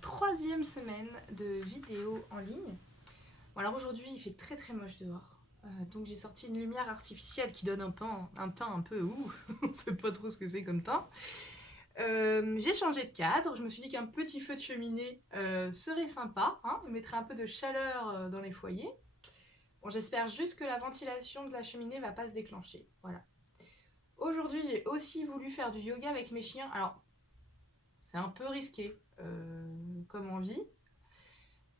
troisième semaine de vidéos en ligne. Bon, alors aujourd'hui il fait très moche dehors, donc j'ai sorti une lumière artificielle qui donne un teint un peu on sait pas trop ce que c'est comme teint. J'ai changé de cadre, je me suis dit qu'un petit feu de cheminée serait sympa, hein, mettrait un peu de chaleur dans les foyers. Bon, j'espère juste que la ventilation de la cheminée va pas se déclencher, voilà. Aujourd'hui j'ai aussi voulu faire du yoga avec mes chiens, alors c'est un peu risqué comme envie.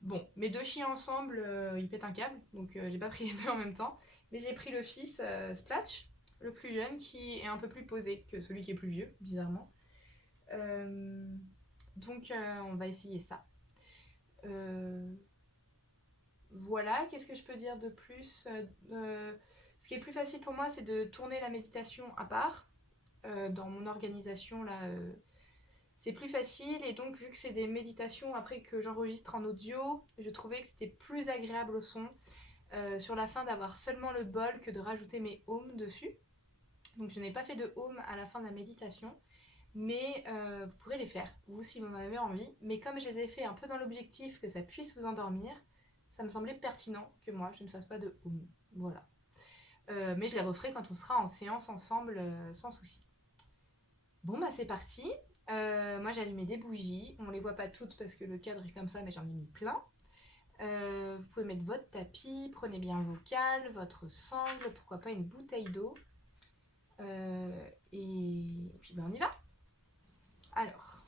Bon, mes deux chiens ensemble, ils pètent un câble, donc j'ai pas pris les deux en même temps. Mais j'ai pris le fils, Splatch, le plus jeune, qui est un peu plus posé que celui qui est plus vieux, bizarrement. Donc on va essayer ça. Voilà, qu'est-ce que je peux dire de plus Ce qui est plus facile pour moi, c'est de tourner la méditation à part. Dans mon organisation, là, c'est plus facile, et donc vu que c'est des méditations après que j'enregistre en audio, je trouvais que c'était plus agréable au son sur la fin d'avoir seulement le bol que de rajouter mes ohms dessus. Donc je n'ai pas fait de ohms à la fin de la méditation, mais vous pourrez les faire, vous, si vous en avez envie. Mais comme je les ai fait un peu dans l'objectif que ça puisse vous endormir, ça me semblait pertinent que moi je ne fasse pas de ohms. Voilà. Mais je les referai quand on sera en séance ensemble sans souci. Bon bah c'est parti. Moi j'ai allumé des bougies, on les voit pas toutes parce que le cadre est comme ça, mais j'en ai mis plein. Vous pouvez mettre votre tapis, prenez bien vos cales, votre sangle, pourquoi pas une bouteille d'eau. Et puis ben on y va. Alors,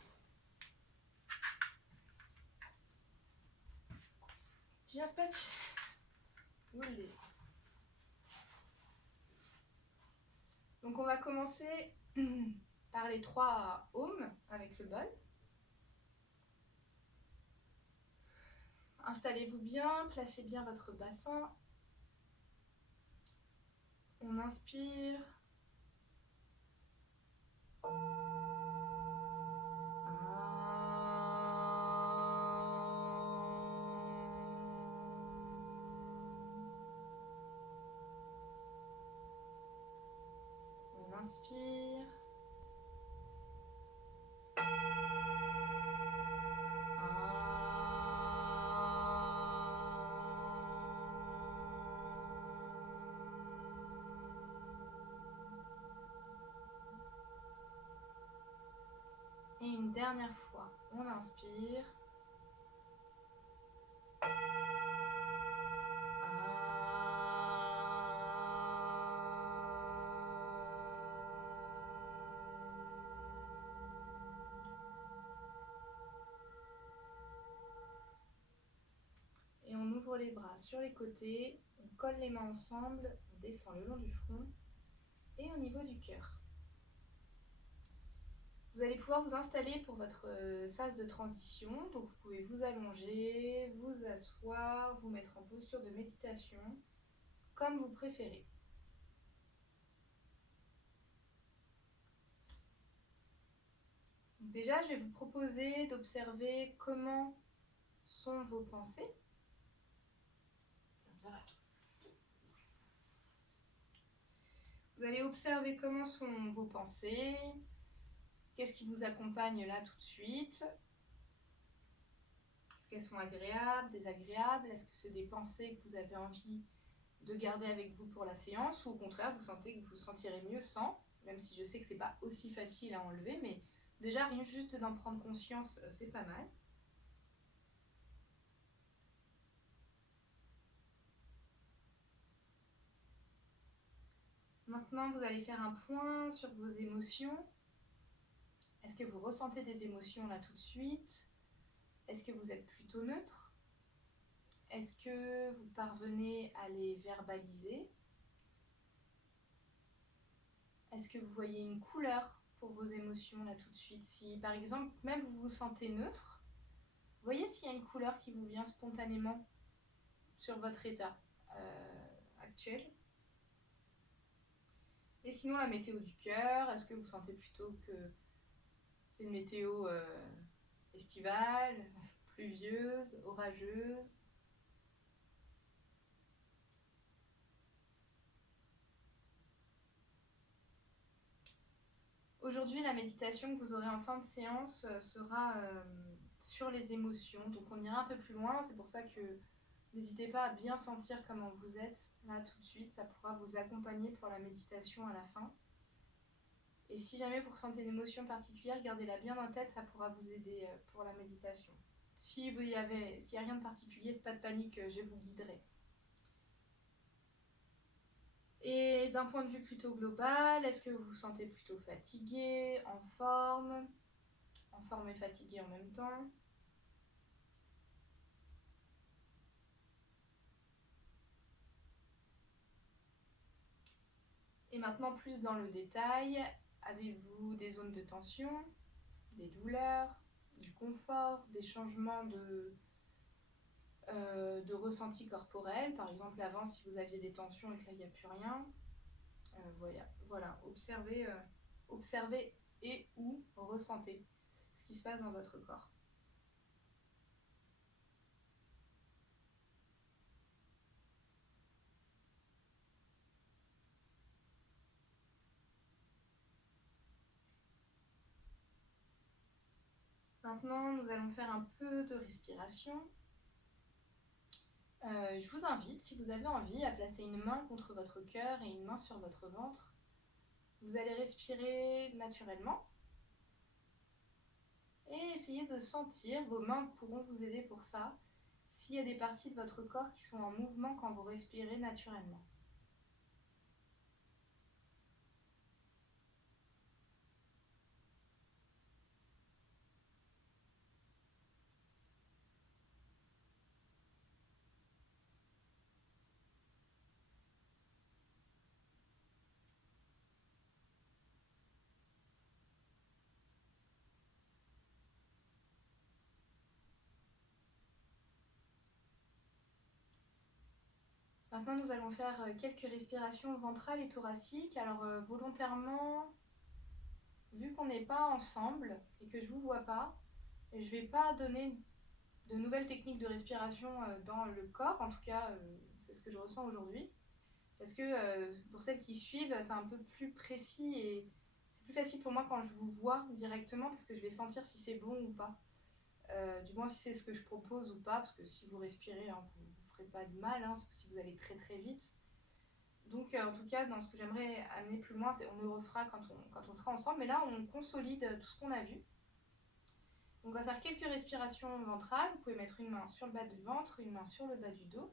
tu viens Spatch? Oui. Donc on va commencer par les 3 ohms avec le bol. Installez-vous bien, placez bien votre bassin. On inspire. On inspire. Et une dernière fois, on inspire. Et on ouvre les bras sur les côtés, on colle les mains ensemble, on descend le long du front et au niveau du cœur. Vous allez pouvoir vous installer pour votre sas de transition, donc vous pouvez vous allonger, vous asseoir, vous mettre en posture de méditation, comme vous préférez. Donc déjà, je vais vous proposer d'observer comment sont vos pensées. Vous allez observer comment sont vos pensées, qu'est-ce qui vous accompagne là tout de suite. Est-ce qu'elles sont agréables, désagréables? Est-ce que c'est des pensées que vous avez envie de garder avec vous pour la séance, ou au contraire vous sentez que vous vous sentirez mieux sans, même si je sais que c'est pas aussi facile à enlever, mais déjà rien juste d'en prendre conscience, c'est pas mal. Maintenant, vous allez faire un point sur vos émotions. Est-ce que vous ressentez des émotions là tout de suite? Est-ce que vous êtes plutôt neutre? Est-ce que vous parvenez à les verbaliser? Est-ce que vous voyez une couleur pour vos émotions là tout de suite? Si par exemple, même vous vous sentez neutre, voyez s'il y a une couleur qui vous vient spontanément sur votre état actuel. Et sinon, la météo du cœur, est-ce que vous sentez plutôt que c'est une météo estivale, pluvieuse, orageuse? Aujourd'hui, la méditation que vous aurez en fin de séance sera sur les émotions. Donc on ira un peu plus loin, c'est pour ça que n'hésitez pas à bien sentir comment vous êtes là tout de suite, ça pourra vous accompagner pour la méditation à la fin. Et si jamais vous ressentez une émotion particulière, gardez-la bien en tête, ça pourra vous aider pour la méditation. S'il n'y a rien de particulier, pas de panique, je vous guiderai. Et d'un point de vue plutôt global, est-ce que vous vous sentez plutôt fatigué, en forme et fatigué en même temps? Et maintenant, plus dans le détail, avez-vous des zones de tension, des douleurs, du confort, des changements de ressenti corporel? Par exemple, avant, si vous aviez des tensions et que là, il n'y a plus rien. Voilà. Observez et ou ressentez ce qui se passe dans votre corps. Maintenant, nous allons faire un peu de respiration. Je vous invite, si vous avez envie, à placer une main contre votre cœur et une main sur votre ventre. Vous allez respirer naturellement et essayer de sentir, vos mains pourront vous aider pour ça, s'il y a des parties de votre corps qui sont en mouvement quand vous respirez naturellement. Maintenant, nous allons faire quelques respirations ventrales et thoraciques. Alors, volontairement, vu qu'on n'est pas ensemble et que je ne vous vois pas, je ne vais pas donner de nouvelles techniques de respiration dans le corps. En tout cas, c'est ce que je ressens aujourd'hui. Parce que pour celles qui suivent, c'est un peu plus précis et c'est plus facile pour moi quand je vous vois directement parce que je vais sentir si c'est bon ou pas. Du moins si c'est ce que je propose ou pas, parce que si vous respirez, hein, vous ne ferez pas de mal, hein, si vous allez très très vite. Donc en tout cas, dans ce que j'aimerais amener plus loin, on le refera quand on sera ensemble, mais là on consolide tout ce qu'on a vu. Donc, on va faire quelques respirations ventrales. Vous pouvez mettre une main sur le bas du ventre, une main sur le bas du dos.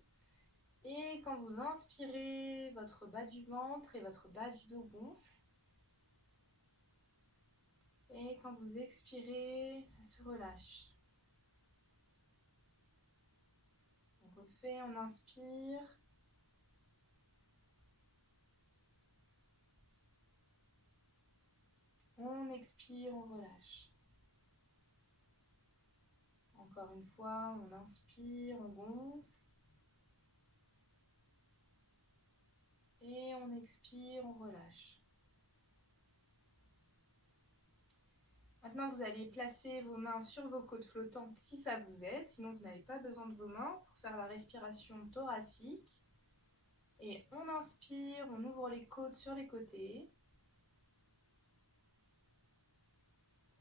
Et quand vous inspirez, votre bas du ventre et votre bas du dos gonflent. Et quand vous expirez, ça se relâche. On refait, on inspire. On expire, on relâche. Encore une fois, on inspire, on gonfle. Et on expire, on relâche. Maintenant, vous allez placer vos mains sur vos côtes flottantes si ça vous aide. Sinon, vous n'avez pas besoin de vos mains pour faire la respiration thoracique. Et on inspire, on ouvre les côtes sur les côtés.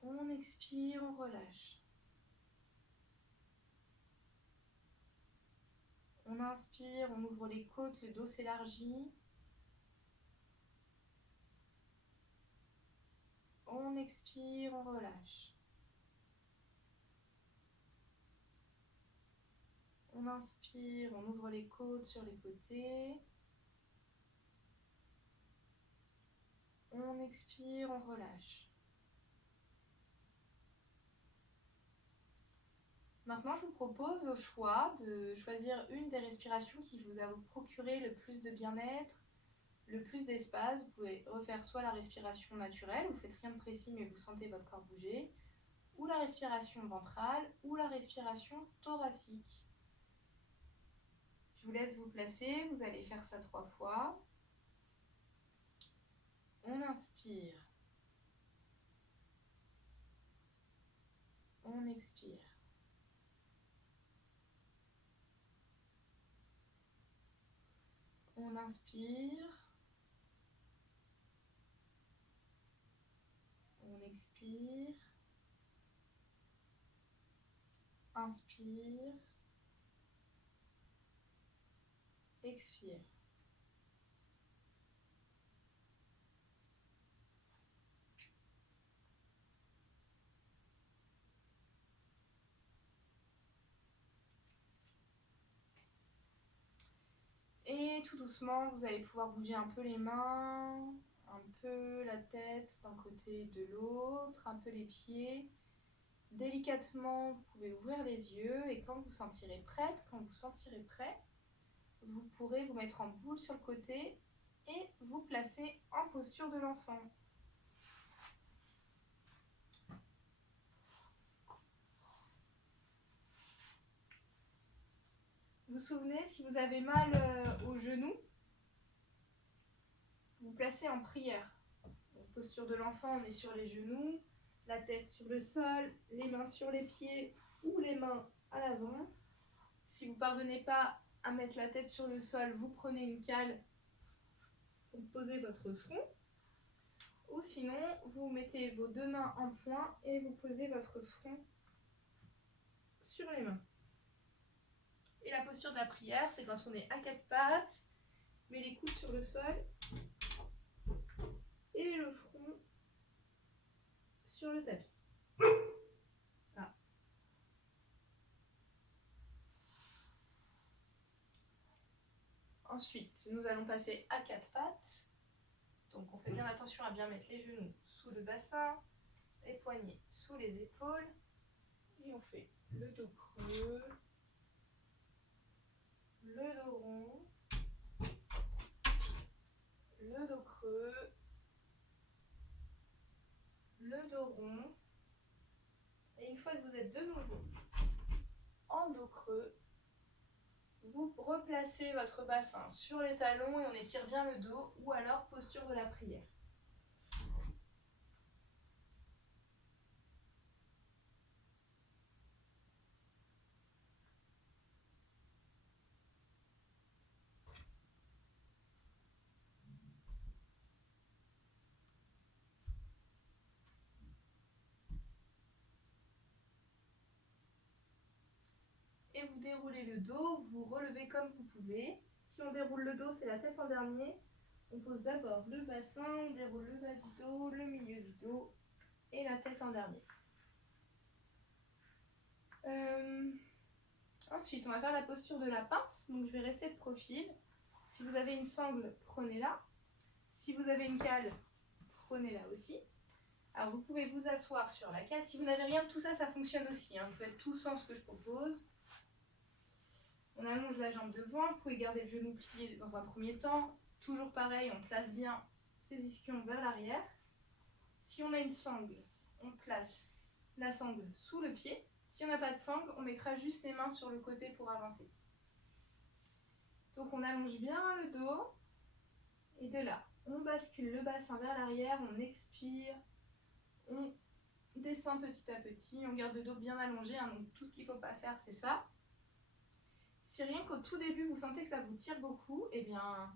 On expire, on relâche. On inspire, on ouvre les côtes, le dos s'élargit. On expire, on relâche. On inspire, on ouvre les côtes sur les côtés. On expire, on relâche. Maintenant, je vous propose au choix de choisir une des respirations qui vous a procuré le plus de bien-être, le plus d'espace. Vous pouvez refaire soit la respiration naturelle, vous ne faites rien de précis mais vous sentez votre corps bouger, ou la respiration ventrale, ou la respiration thoracique. Je vous laisse vous placer, vous allez faire ça 3 fois. On inspire. On expire. On inspire. On expire. Inspire. Expire. Et tout doucement, vous allez pouvoir bouger un peu les mains, un peu la tête d'un côté et de l'autre, un peu les pieds. Délicatement, vous pouvez ouvrir les yeux et quand vous sentirez prête, quand vous sentirez prêt, vous pourrez vous mettre en boule sur le côté et vous placer en posture de l'enfant. Vous vous souvenez, si vous avez mal au genou, vous vous placez en prière. Donc, posture de l'enfant, on est sur les genoux, la tête sur le sol, les mains sur les pieds ou les mains à l'avant. Si vous ne parvenez pas à mettre la tête sur le sol, vous prenez une cale pour poser votre front. Ou sinon, vous mettez vos deux mains en poing et vous posez votre front sur les mains. Et la posture de la prière, c'est quand on est à quatre pattes, met les coudes sur le sol et le front sur le tapis. Là. Ensuite, nous allons passer à quatre pattes. Donc on fait bien attention à bien mettre les genoux sous le bassin, les poignets sous les épaules. Et on fait le dos creux, le dos rond, le dos creux, le dos rond. Et une fois que vous êtes de nouveau en dos creux, vous replacez votre bassin sur les talons et on étire bien le dos, ou alors posture de la prière. Et vous déroulez le dos, vous relevez comme vous pouvez. Si on déroule le dos, c'est la tête en dernier. On pose d'abord le bassin, on déroule le bas du dos, le milieu du dos et la tête en dernier. Ensuite, on va faire la posture de la pince. Donc, je vais rester de profil. Si vous avez une sangle, prenez-la. Si vous avez une cale, prenez-la aussi. Alors, vous pouvez vous asseoir sur la cale. Si vous n'avez rien de tout ça, ça fonctionne aussi. Vous faites tout sans ce que je propose. On allonge la jambe devant. Vous pouvez garder le genou plié dans un premier temps. Toujours pareil, on place bien ses ischions vers l'arrière. Si on a une sangle, on place la sangle sous le pied. Si on n'a pas de sangle, on mettra juste les mains sur le côté pour avancer. Donc on allonge bien le dos. Et de là, on bascule le bassin vers l'arrière, on expire, on descend petit à petit, on garde le dos bien allongé, donc tout ce qu'il ne faut pas faire, c'est ça. Si rien qu'au tout début, vous sentez que ça vous tire beaucoup, eh bien,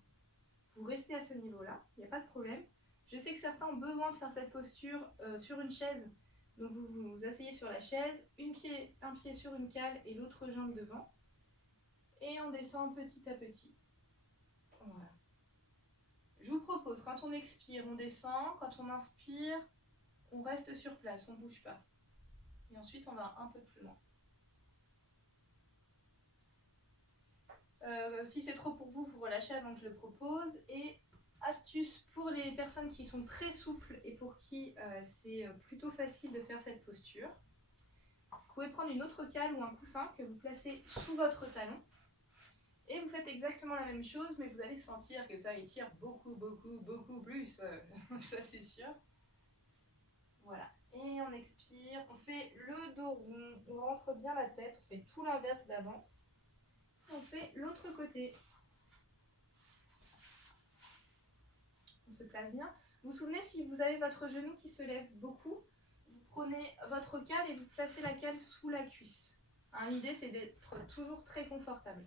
vous restez à ce niveau-là, il n'y a pas de problème. Je sais que certains ont besoin de faire cette posture sur une chaise, donc vous vous asseyez sur la chaise, un pied sur une cale et l'autre jambe devant, et on descend petit à petit. Voilà. Je vous propose, quand on expire, on descend, quand on inspire, on reste sur place, on ne bouge pas. Et ensuite, on va un peu plus loin. Si c'est trop pour vous, vous relâchez avant que je le propose. Et astuce pour les personnes qui sont très souples et pour qui c'est plutôt facile de faire cette posture. Vous pouvez prendre une autre cale ou un coussin que vous placez sous votre talon. Et vous faites exactement la même chose, mais vous allez sentir que ça étire beaucoup, beaucoup, beaucoup plus. Ça, c'est sûr. Voilà. Et on expire. On fait le dos rond. On rentre bien la tête. On fait tout l'inverse d'avant. On fait l'autre côté. On se place bien. Vous vous souvenez, si vous avez votre genou qui se lève beaucoup, vous prenez votre cale et vous placez la cale sous la cuisse. L'idée, c'est d'être toujours très confortable.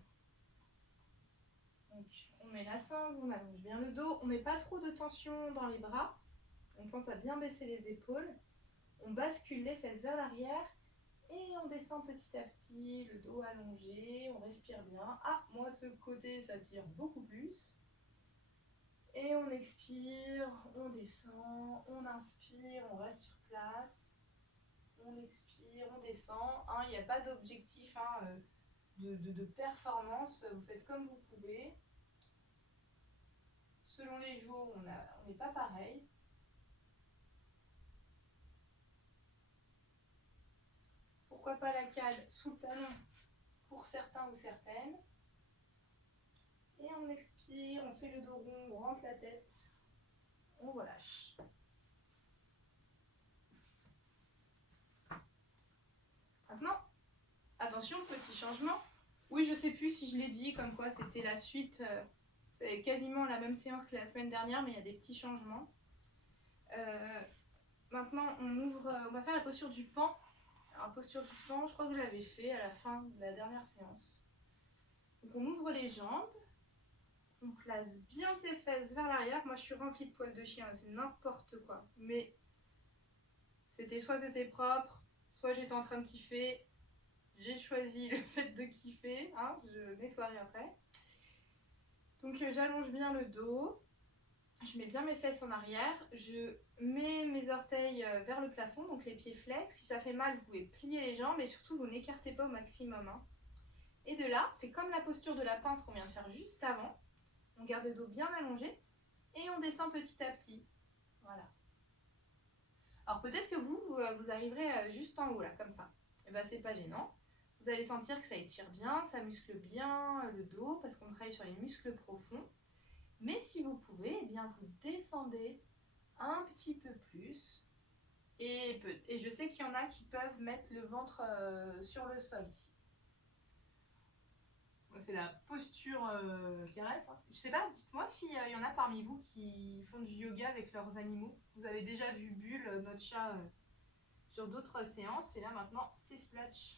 Donc, on met la sangle, on allonge bien le dos. On ne met pas trop de tension dans les bras. On pense à bien baisser les épaules. On bascule les fesses vers l'arrière Et on descend petit à petit, le dos allongé, on respire bien. Ah, moi ce côté ça tire beaucoup plus. Et on expire, on descend, on inspire, on reste sur place. On expire, on descend. Hein, il n'y a pas d'objectif de performance, vous faites comme vous pouvez. Selon les jours, on n'est pas pareil. Pourquoi pas la cale sous le talon pour certains ou certaines. Et on expire, on fait le dos rond, on rentre la tête, on relâche. Maintenant, attention, petit changement. Oui, je sais plus si je l'ai dit, comme quoi c'était la suite, c'est quasiment la même séance que la semaine dernière, mais il y a des petits changements. Maintenant, on va faire la posture du pan. Alors, la posture du pan, je crois que je l'avais fait à la fin de la dernière séance. Donc on ouvre les jambes, on place bien ses fesses vers l'arrière. Moi je suis remplie de poils de chien, c'est n'importe quoi. Mais c'était propre, soit j'étais en train de kiffer. J'ai choisi le fait de kiffer, hein, je nettoierai après. Donc j'allonge bien le dos, je mets bien mes fesses en arrière, je mets mes orteils vers le plafond, donc les pieds flex. Si ça fait mal, vous pouvez plier les jambes et surtout vous n'écartez pas au maximum. Hein. Et de là, c'est comme la posture de la pince qu'on vient de faire juste avant. On garde le dos bien allongé et on descend petit à petit. Voilà. Alors peut-être que vous arriverez juste en haut là, comme ça. Et ben c'est pas gênant. Vous allez sentir que ça étire bien, ça muscle bien le dos parce qu'on travaille sur les muscles profonds. Mais si vous pouvez, eh bien vous descendez un petit peu plus. Et je sais qu'il y en a qui peuvent mettre le ventre sur le sol ici. C'est la posture qui reste. Hein. Je sais pas, dites-moi s'il y en a parmi vous qui font du yoga avec leurs animaux. Vous avez déjà vu Bulle, notre chat, sur d'autres séances. Et là maintenant, c'est Splash.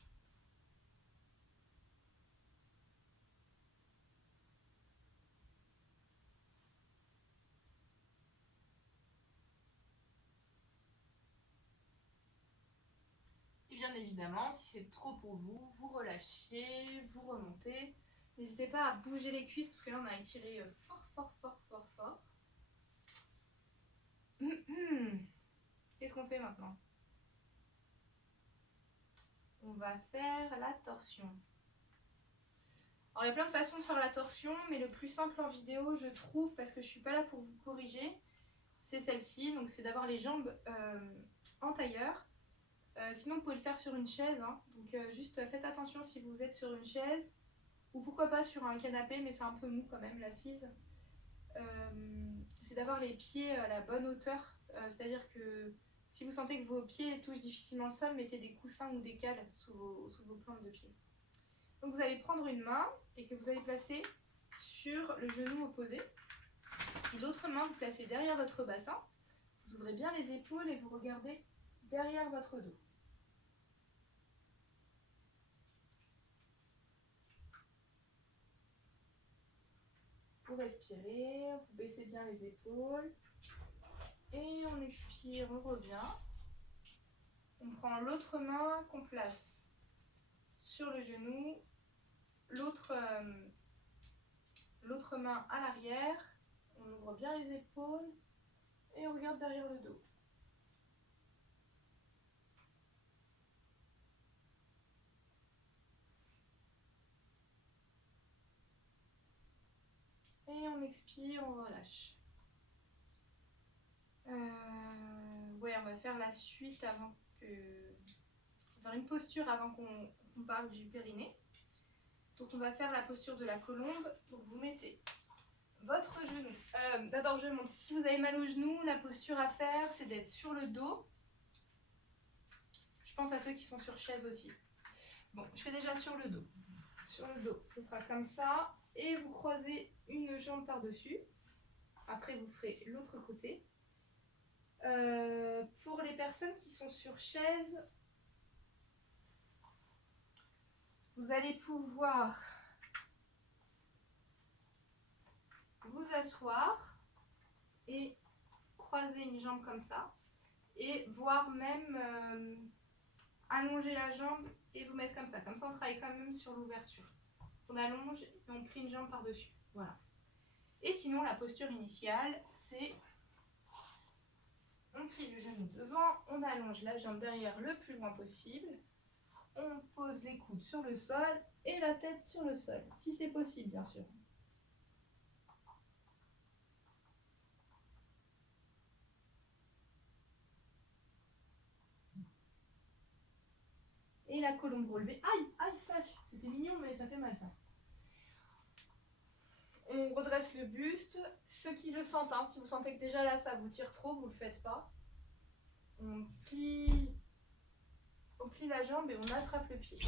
Et bien évidemment, si c'est trop pour vous, vous relâchez, vous remontez. N'hésitez pas à bouger les cuisses parce que là on a étiré fort, fort, fort, fort, fort. Qu'est-ce qu'on fait maintenant? On va faire la torsion. Alors il y a plein de façons de faire la torsion, mais le plus simple en vidéo, je trouve, parce que je suis pas là pour vous corriger, c'est celle-ci. Donc c'est d'avoir les jambes en tailleur. Sinon vous pouvez le faire sur une chaise. Hein. Donc juste faites attention si vous êtes sur une chaise. Ou pourquoi pas sur un canapé, mais c'est un peu mou quand même, l'assise. C'est d'avoir les pieds à la bonne hauteur. C'est-à-dire que si vous sentez que vos pieds touchent difficilement le sol, mettez des coussins ou des cales sous vos plantes de pied. Donc vous allez prendre une main et que vous allez placer sur le genou opposé. Et l'autre main, vous placez derrière votre bassin. Vous ouvrez bien les épaules et vous regardez derrière votre dos. Vous respirez, vous baissez bien les épaules. Et on expire, on revient. On prend l'autre main qu'on place sur le genou, l'autre main à l'arrière. On ouvre bien les épaules et on regarde derrière le dos. Et on expire, on relâche. Ouais, on va faire la suite avant que... On va faire une posture avant qu'on parle du périnée. Donc on va faire la posture de la colombe. Donc vous mettez votre genou. D'abord je montre, si vous avez mal au genou, la posture à faire, c'est d'être sur le dos. Je pense à ceux qui sont sur chaise aussi. Bon, je fais déjà sur le dos. Sur le dos, ce sera comme ça. Et vous croisez une jambe par-dessus. Après, vous ferez l'autre côté. Pour les personnes qui sont sur chaise, vous allez pouvoir vous asseoir et croiser une jambe comme ça. Et voire même allonger la jambe et vous mettre comme ça. Comme ça, on travaille quand même sur l'ouverture. On allonge et on plie une jambe par-dessus. Voilà. Et sinon, la posture initiale, c'est on plie le genou devant, on allonge la jambe derrière le plus loin possible. On pose les coudes sur le sol et la tête sur le sol, si c'est possible, bien sûr. Et la colombe relevée. Aïe, aïe, splash. C'était mignon, mais ça fait mal, ça. On redresse le buste. Ceux qui le sentent, hein, si vous sentez que déjà là, ça vous tire trop, vous ne le faites pas. On plie la jambe et on attrape le pied.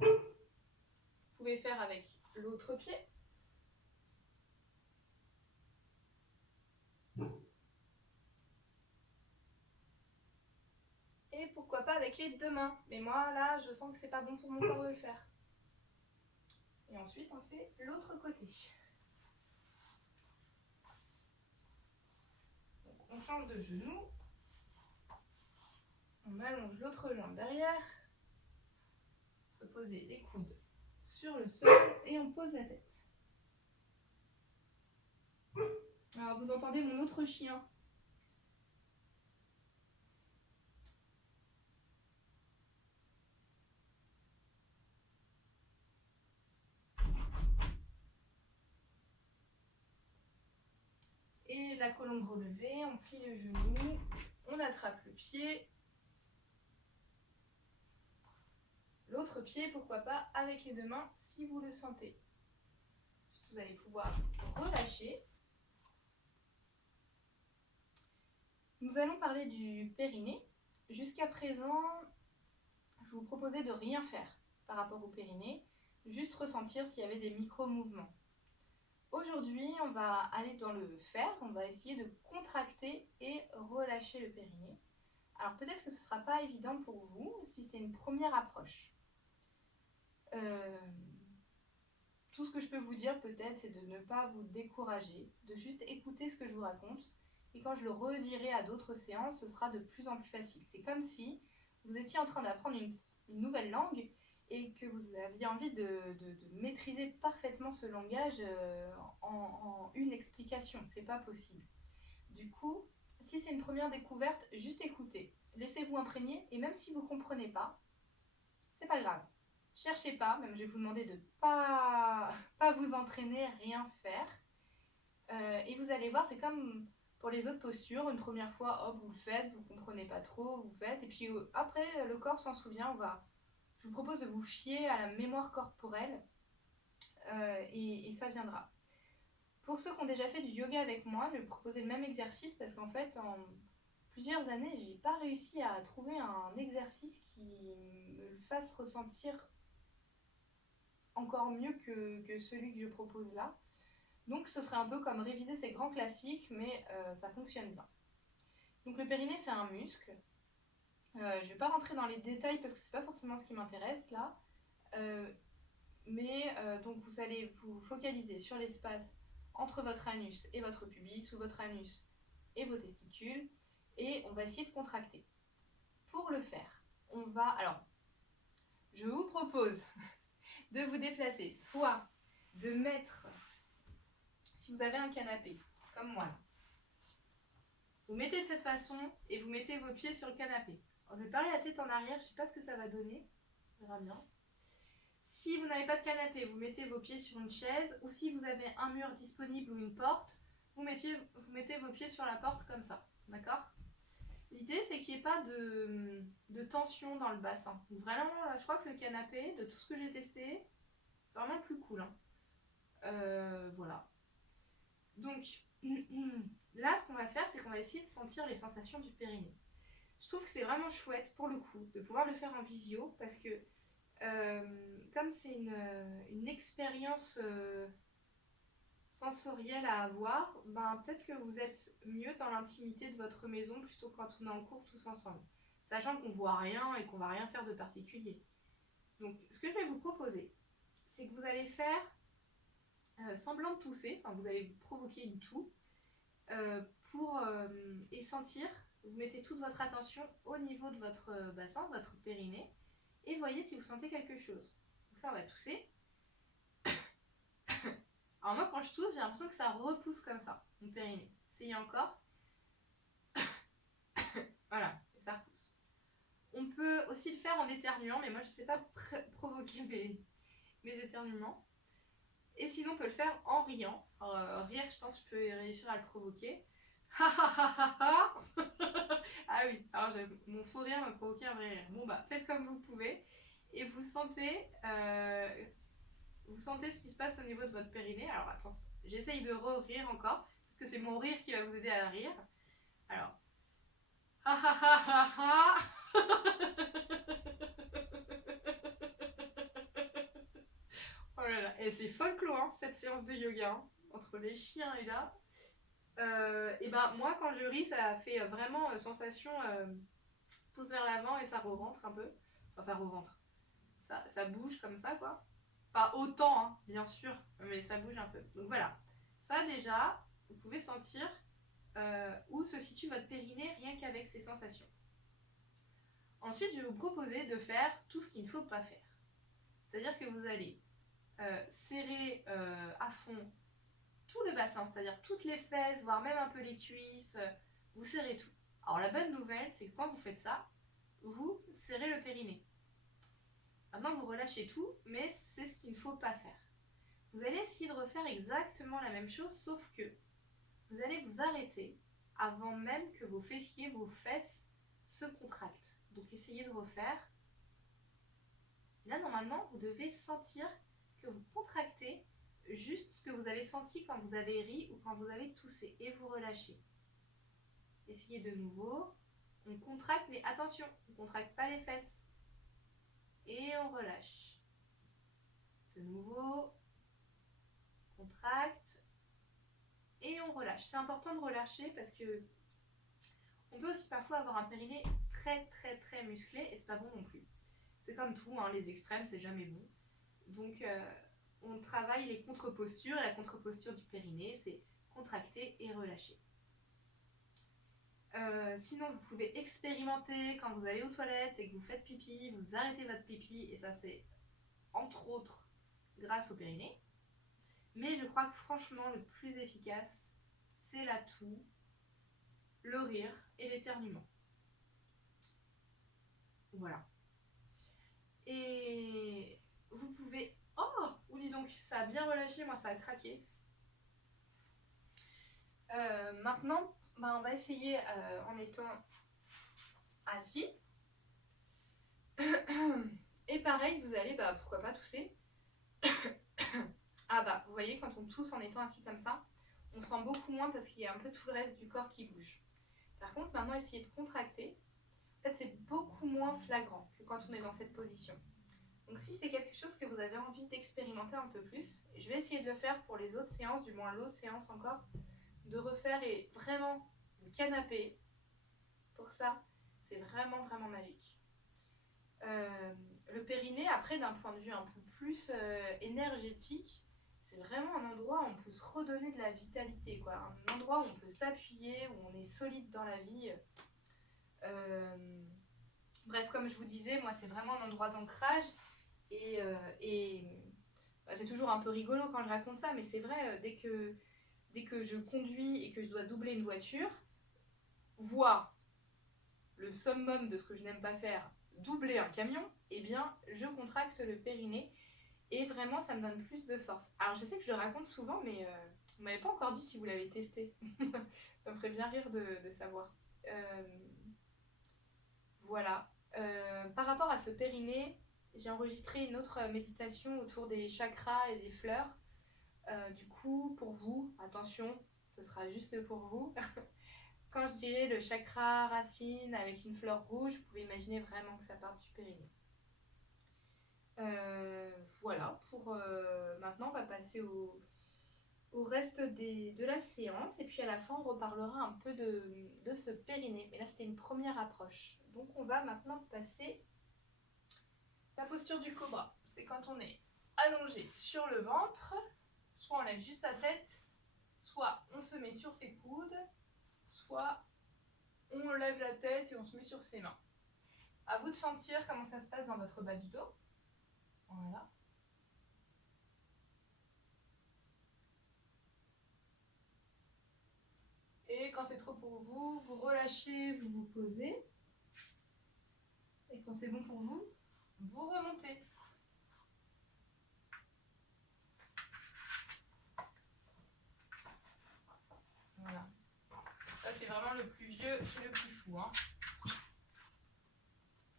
Vous pouvez faire avec l'autre pied. Et pourquoi pas avec les deux mains. Mais moi, là, je sens que c'est pas bon pour mon corps de le faire. Et ensuite, on fait l'autre côté. Donc, on change de genou. On allonge l'autre jambe derrière. On peut poser les coudes sur le sol et on pose la tête. Alors, vous entendez mon autre chien. Et la colombe relevée, on plie le genou, on attrape le pied. L'autre pied, pourquoi pas, avec les deux mains, si vous le sentez. Vous allez pouvoir relâcher. Nous allons parler du périnée. Jusqu'à présent, je vous proposais de rien faire par rapport au périnée, juste ressentir s'il y avait des micro-mouvements. Aujourd'hui, on va aller dans le faire, on va essayer de contracter et relâcher le périnée. Alors peut-être que ce ne sera pas évident pour vous si c'est une première approche. Tout ce que je peux vous dire peut-être, c'est de ne pas vous décourager, de juste écouter ce que je vous raconte. Et quand je le redirai à d'autres séances, ce sera de plus en plus facile. C'est comme si vous étiez en train d'apprendre une nouvelle langue et que vous aviez envie de maîtriser parfaitement ce langage en une explication. C'est pas possible. Du coup, si c'est une première découverte, juste écoutez. Laissez-vous imprégner et même si vous ne comprenez pas, c'est pas grave. Cherchez pas, même je vais vous demander de pas vous entraîner, rien faire. Et vous allez voir, c'est comme pour les autres postures, une première fois, hop, vous le faites, vous comprenez pas trop, vous faites, et puis après, le corps s'en souvient, je vous propose de vous fier à la mémoire corporelle, et ça viendra. Pour ceux qui ont déjà fait du yoga avec moi, je vais vous proposer le même exercice, parce qu'en fait, en plusieurs années, j'ai pas réussi à trouver un exercice qui me le fasse ressentir encore mieux que celui que je propose là. Donc ce serait un peu comme réviser ces grands classiques, mais ça fonctionne bien. Donc le périnée, c'est un muscle. Je ne vais pas rentrer dans les détails parce que c'est pas forcément ce qui m'intéresse là. Donc vous allez vous focaliser sur l'espace entre votre anus et votre pubis, ou votre anus et vos testicules, et on va essayer de contracter. Pour le faire, je vous propose de vous déplacer, soit de mettre, si vous avez un canapé, comme moi, vous mettez de cette façon et vous mettez vos pieds sur le canapé. Alors, je vais parler la tête en arrière, je ne sais pas ce que ça va donner, on verra bien. Si vous n'avez pas de canapé, vous mettez vos pieds sur une chaise, ou si vous avez un mur disponible ou une porte, vous mettez vos pieds sur la porte comme ça, d'accord? L'idée, c'est qu'il n'y ait pas de tension dans le bassin. Vraiment, je crois que le canapé, de tout ce que j'ai testé, c'est vraiment le plus cool. Voilà. Donc, là, ce qu'on va faire, c'est qu'on va essayer de sentir les sensations du périnée. Je trouve que c'est vraiment chouette, pour le coup, de pouvoir le faire en visio, parce que comme c'est une expérience sensorielle à avoir, peut-être que vous êtes mieux dans l'intimité de votre maison plutôt que quand on est en cours tous ensemble, sachant qu'on ne voit rien et qu'on ne va rien faire de particulier. Donc, ce que je vais vous proposer, c'est que vous allez faire semblant de tousser, vous allez provoquer une toux et sentir Vous mettez toute votre attention au niveau de votre bassin, votre périnée, et voyez si vous sentez quelque chose. Donc là, on va tousser. Alors moi, quand je tousse, j'ai l'impression que ça repousse comme ça, mon périnée. Essayez encore. Voilà, et ça repousse. On peut aussi le faire en éternuant, mais moi, je ne sais pas provoquer mes éternuements. Et sinon, on peut le faire en riant. Alors, rire, je pense que je peux réussir à le provoquer. Ah oui, alors mon faux rire m'a provoqué un vrai rire. Bon bah, faites comme vous pouvez. Et vous sentez ce qui se passe au niveau de votre périnée. Alors attention, j'essaye de rire encore, parce que c'est mon rire qui va vous aider à rire. Alors. Oh là là, et c'est folklore hein, cette séance de yoga, hein, entre les chiens et là. Et ben moi quand je ris, ça fait vraiment sensation pousse vers l'avant et ça re-rentre un peu. Enfin ça re-rentre. Ça bouge comme ça quoi. Pas autant hein, bien sûr, mais ça bouge un peu. Donc voilà. Ça déjà, vous pouvez sentir où se situe votre périnée rien qu'avec ces sensations. Ensuite, je vais vous proposer de faire tout ce qu'il ne faut pas faire. C'est-à-dire que vous allez serrer à fond tout le bassin, c'est-à-dire toutes les fesses, voire même un peu les cuisses, vous serrez tout. Alors la bonne nouvelle, c'est que quand vous faites ça, vous serrez le périnée. Maintenant, vous relâchez tout, mais c'est ce qu'il ne faut pas faire. Vous allez essayer de refaire exactement la même chose, sauf que vous allez vous arrêter avant même que vos fessiers, vos fesses se contractent. Donc essayez de refaire. Là, normalement, vous devez sentir que vous contractez juste ce que vous avez senti quand vous avez ri ou quand vous avez toussé. Et vous relâchez. Essayez de nouveau. On contracte, mais attention, on ne contracte pas les fesses. Et on relâche. De nouveau. Contracte. Et on relâche. C'est important de relâcher parce que on peut aussi parfois avoir un périnée très très très musclé et c'est pas bon non plus. C'est comme tout, hein, les extrêmes, c'est jamais bon. Donc on travaille les contre-postures et la contre-posture du périnée, c'est contracter et relâcher. Sinon, vous pouvez expérimenter quand vous allez aux toilettes et que vous faites pipi, vous arrêtez votre pipi et ça c'est entre autres grâce au périnée. Mais je crois que franchement le plus efficace, c'est la toux, le rire et l'éternuement. Voilà. Et vous pouvez... Oh, oui donc, ça a bien relâché, moi ça a craqué. Maintenant, on va essayer en étant assis. Et pareil, vous allez, pourquoi pas tousser. Vous voyez, quand on tousse en étant assis comme ça, on sent beaucoup moins parce qu'il y a un peu tout le reste du corps qui bouge. Par contre, maintenant, essayez de contracter. En fait, c'est beaucoup moins flagrant que quand on est dans cette position. Donc si c'est quelque chose que vous avez envie d'expérimenter un peu plus, je vais essayer de le faire pour les autres séances, du moins l'autre séance encore, de refaire et vraiment le canapé. Pour ça, c'est vraiment vraiment magique. Le périnée, après, d'un point de vue un peu plus énergétique, c'est vraiment un endroit où on peut se redonner de la vitalité, quoi. Un endroit où on peut s'appuyer, où on est solide dans la vie. Bref, comme je vous disais, moi, c'est vraiment un endroit d'ancrage. Et c'est toujours un peu rigolo quand je raconte ça, mais c'est vrai, dès que je conduis et que je dois doubler une voiture, voire le summum de ce que je n'aime pas faire, doubler un camion, eh bien, je contracte le périnée et vraiment, ça me donne plus de force. Alors, je sais que je le raconte souvent, mais vous m'avez pas encore dit si vous l'avez testé. Ça me ferait bien rire de savoir. Voilà. Par rapport à ce périnée, j'ai enregistré une autre méditation autour des chakras et des fleurs. Du coup, pour vous, attention, ce sera juste pour vous. Quand je dirais le chakra racine avec une fleur rouge, vous pouvez imaginer vraiment que ça part du périnée. Voilà, pour maintenant, on va passer au reste de la séance. Et puis à la fin, on reparlera un peu de ce périnée. Mais là, c'était une première approche. Donc, on va maintenant passer la posture du cobra. C'est quand on est allongé sur le ventre, soit on lève juste la tête, soit on se met sur ses coudes, soit on lève la tête et on se met sur ses mains. À vous de sentir comment ça se passe dans votre bas du dos. Voilà. Et quand c'est trop pour vous, vous relâchez, vous vous posez. Et quand c'est bon pour vous, vous remontez. Voilà. Ça, c'est vraiment le plus vieux et le plus fou. Hein.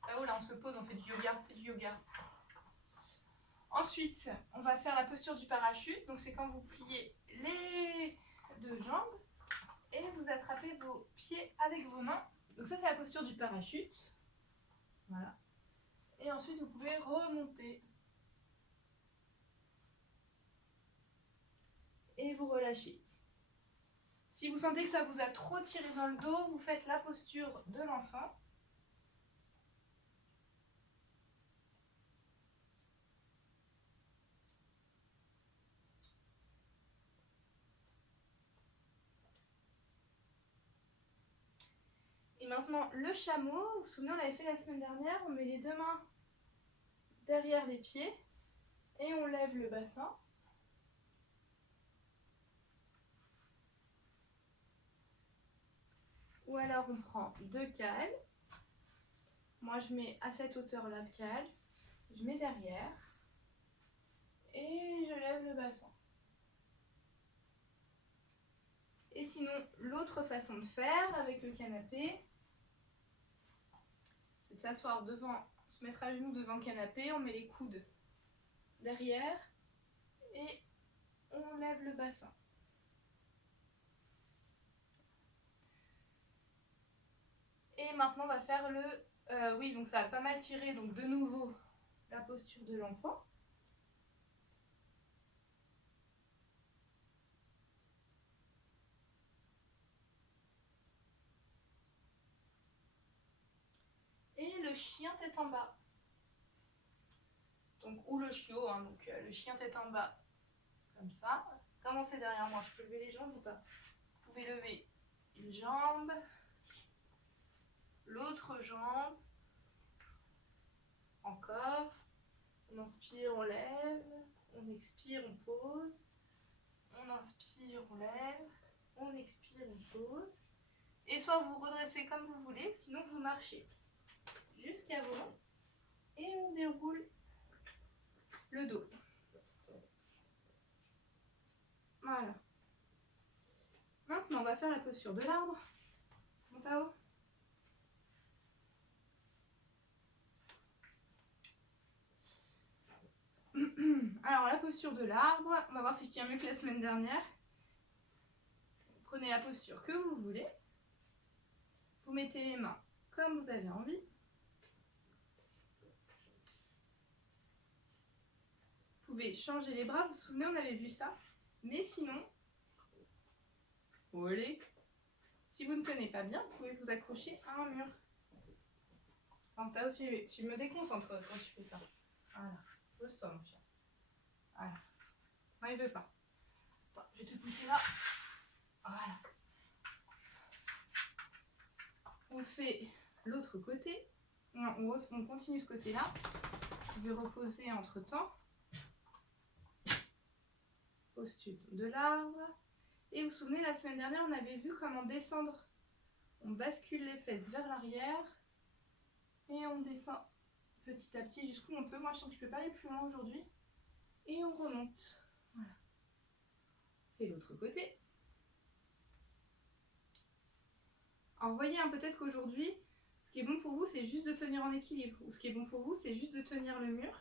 Là-haut, là, on se pose, on fait du yoga, Ensuite, on va faire la posture du parachute. Donc, c'est quand vous pliez les deux jambes et vous attrapez vos pieds avec vos mains. Donc, ça, c'est la posture du parachute. Voilà. Et ensuite, vous pouvez remonter. Et vous relâchez. Si vous sentez que ça vous a trop tiré dans le dos, vous faites la posture de l'enfant. Et maintenant, le chameau, vous vous souvenez, on l'avait fait la semaine dernière, on met les deux mains derrière les pieds et on lève le bassin. Ou alors on prend deux cales. Moi je mets à cette hauteur-là de cale, je mets derrière et je lève le bassin. Et sinon, l'autre façon de faire avec le canapé, c'est de s'asseoir devant, se mettre à genoux devant le canapé, on met les coudes derrière et on lève le bassin. Et maintenant on va faire le... oui, donc ça a pas mal tiré, donc de nouveau la posture de l'enfant. Et le chien tête en bas. Donc, ou le chiot, hein, donc le chien tête en bas, comme ça. Commencez derrière moi, je peux lever les jambes ou pas? Vous pouvez lever une jambe, l'autre jambe, encore. On inspire, on lève, on expire, on pose. On inspire, on lève, on expire, on pose. Et soit vous redressez comme vous voulez, sinon vous marchez jusqu'avant et on déroule le dos. Voilà. Maintenant, on va faire la posture de l'arbre. Monte à haut. Alors, la posture de l'arbre, on va voir si je tiens mieux que la semaine dernière. Prenez la posture que vous voulez. Vous mettez les mains comme vous avez envie. Vous pouvez changer les bras, vous vous souvenez, on avait vu ça. Mais sinon, si vous ne tenez pas bien, vous pouvez vous accrocher à un mur. Tao, tu me déconcentres quand tu fais ça. Voilà. Pose-toi, mon chien. Voilà. Non, il veut pas. Attends, je vais te pousser là. Voilà. On fait l'autre côté. On continue ce côté-là. Je vais reposer entre temps. Posture de l'arbre. Et vous vous souvenez, la semaine dernière, on avait vu comment descendre. On bascule les fesses vers l'arrière. Et on descend petit à petit jusqu'où on peut. Moi, je sens que je ne peux pas aller plus loin aujourd'hui. Et on remonte. Voilà. Et l'autre côté. Alors, vous voyez, hein, peut-être qu'aujourd'hui, ce qui est bon pour vous, c'est juste de tenir en équilibre. Ou ce qui est bon pour vous, c'est juste de tenir le mur.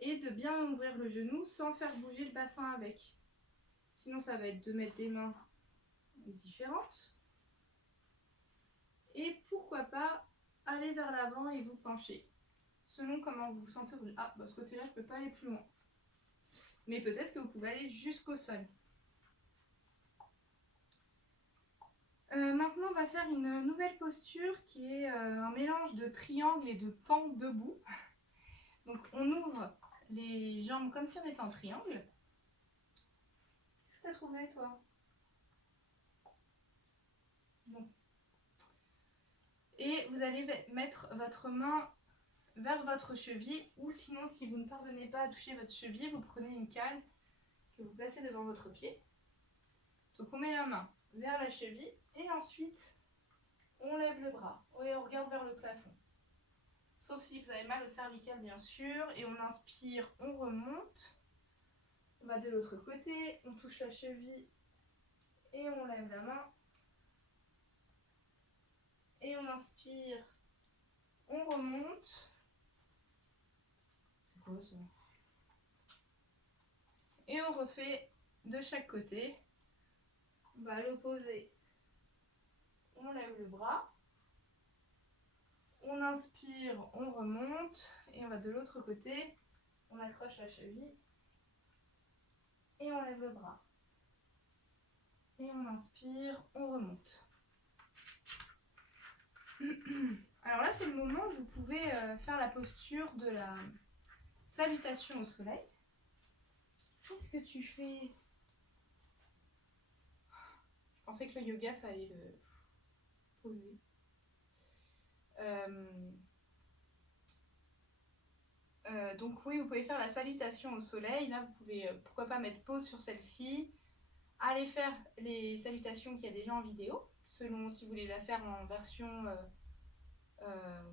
Et de bien ouvrir le genou sans faire bouger le bassin avec. Sinon, ça va être de mettre des mains différentes. Et pourquoi pas aller vers l'avant et vous pencher. Selon comment vous vous sentez. Ah, bah, ce côté-là, je ne peux pas aller plus loin. Mais peut-être que vous pouvez aller jusqu'au sol. Maintenant, on va faire une nouvelle posture qui est un mélange de triangle et de pan debout. Donc, on ouvre les jambes comme si on était en triangle. Qu'est-ce que tu as trouvé, toi? Bon. Et vous allez mettre votre main vers votre cheville, ou sinon si vous ne parvenez pas à toucher votre cheville, vous prenez une cale que vous placez devant votre pied. Donc on met la main vers la cheville et ensuite on lève le bras et on regarde vers le plafond. Sauf si vous avez mal au cervical bien sûr, et on inspire, on remonte. On va de l'autre côté, on touche la cheville et on lève la main. Et on inspire, on remonte. C'est quoi ça? Et on refait de chaque côté. On va à l'opposé. On lève le bras. On inspire, on remonte. Et on va de l'autre côté. On accroche la cheville. Et on lève le bras. Et on inspire, on remonte. Alors là, c'est le moment où vous pouvez faire la posture de la salutation au soleil. Qu'est-ce que tu fais? Je pensais que le yoga, ça allait le poser. Donc oui, vous pouvez faire la salutation au soleil. Là, vous pouvez, pourquoi pas, mettre pause sur celle-ci. Allez faire les salutations qu'il y a déjà en vidéo, selon si vous voulez la faire en version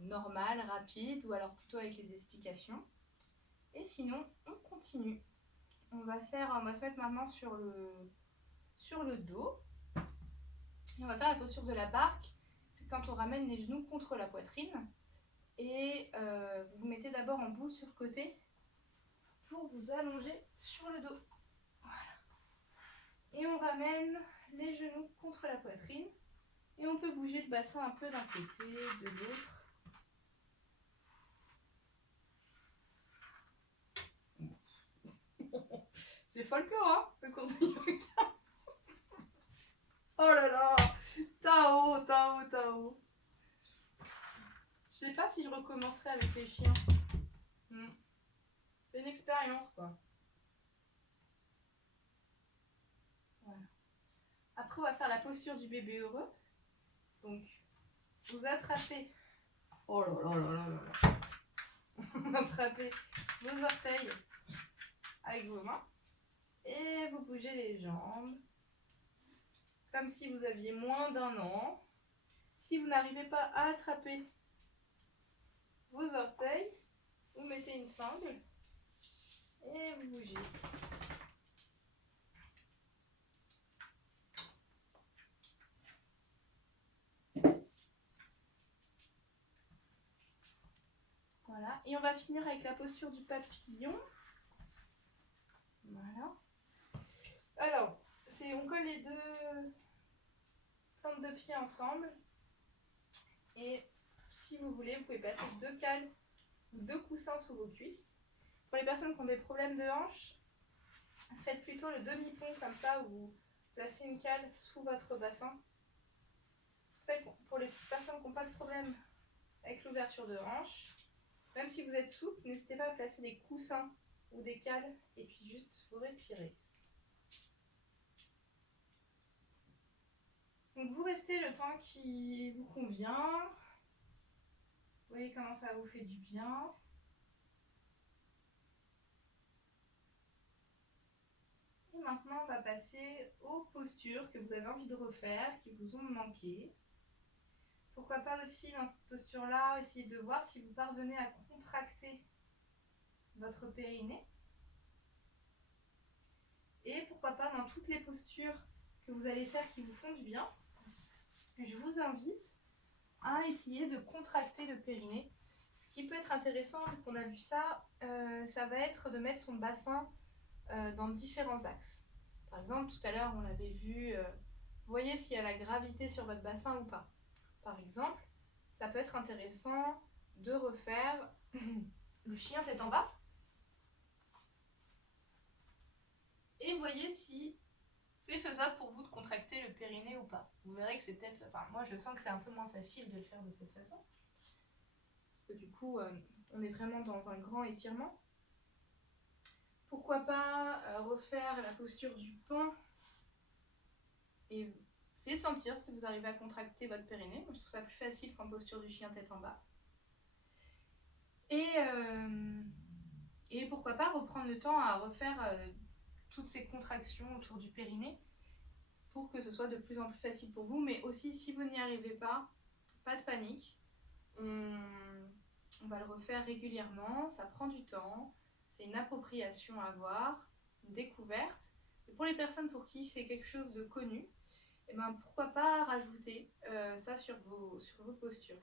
normale, rapide, ou alors plutôt avec les explications. Et sinon, on continue. On va se mettre maintenant sur le dos. Et on va faire la posture de la barque. C'est quand on ramène les genoux contre la poitrine. Et vous vous mettez d'abord en boule sur le côté pour vous allonger sur le dos. Voilà. Et on ramène les genoux contre la poitrine. Et on peut bouger le bassin un peu d'un côté, de l'autre. C'est folklore, hein, ce cours de yoga. Oh là là, Tao, Tao, Tao. Je sais pas si je recommencerai avec les chiens. C'est une expérience, quoi. Voilà. Après, on va faire la posture du bébé heureux. Donc, vous attrapez. Oh là là là là là. Vous attrapez vos orteils avec vos mains. Et vous bougez les jambes. Comme si vous aviez moins d'un an. Si vous n'arrivez pas à attraper vos orteils, vous mettez une sangle et vous bougez. Voilà. Et on va finir avec la posture du papillon. Voilà. Alors, on colle les deux plantes de pied ensemble. Et si vous voulez, vous pouvez passer 2 cales ou 2 coussins sous vos cuisses. Pour les personnes qui ont des problèmes de hanche, faites plutôt le demi-pont comme ça, où vous placez une cale sous votre bassin. Pour les personnes qui n'ont pas de problème avec l'ouverture de hanche, même si vous êtes souple, n'hésitez pas à placer des coussins ou des cales et puis juste vous respirez. Donc vous restez le temps qui vous convient. Vous voyez comment ça vous fait du bien. Et maintenant, on va passer aux postures que vous avez envie de refaire, qui vous ont manqué. Pourquoi pas aussi dans cette posture-là, essayer de voir si vous parvenez à contracter votre périnée. Et pourquoi pas dans toutes les postures que vous allez faire qui vous font du bien, je vous invite à essayer de contracter le périnée. Ce qui peut être intéressant, vu qu'on a vu ça, ça va être de mettre son bassin dans différents axes. Par exemple, tout à l'heure, on avait vu, voyez s'il y a la gravité sur votre bassin ou pas. Par exemple, ça peut être intéressant de refaire le chien tête en bas. Et voyez si c'est faisable pour vous de contracter le périnée ou pas. Vous verrez que c'est peut-être... Enfin, moi, je sens que c'est un peu moins facile de le faire de cette façon. Parce que du coup, on est vraiment dans un grand étirement. Pourquoi pas refaire la posture du paon. Et essayez de sentir si vous arrivez à contracter votre périnée. Moi, je trouve ça plus facile qu'en posture du chien tête en bas. Et pourquoi pas reprendre le temps à refaire toutes ces contractions autour du périnée pour que ce soit de plus en plus facile pour vous. Mais aussi, si vous n'y arrivez pas de panique. On va le refaire régulièrement, ça prend du temps, c'est une appropriation à avoir, une découverte. Et pour les personnes pour qui c'est quelque chose de connu, et ben pourquoi pas rajouter ça sur vos postures.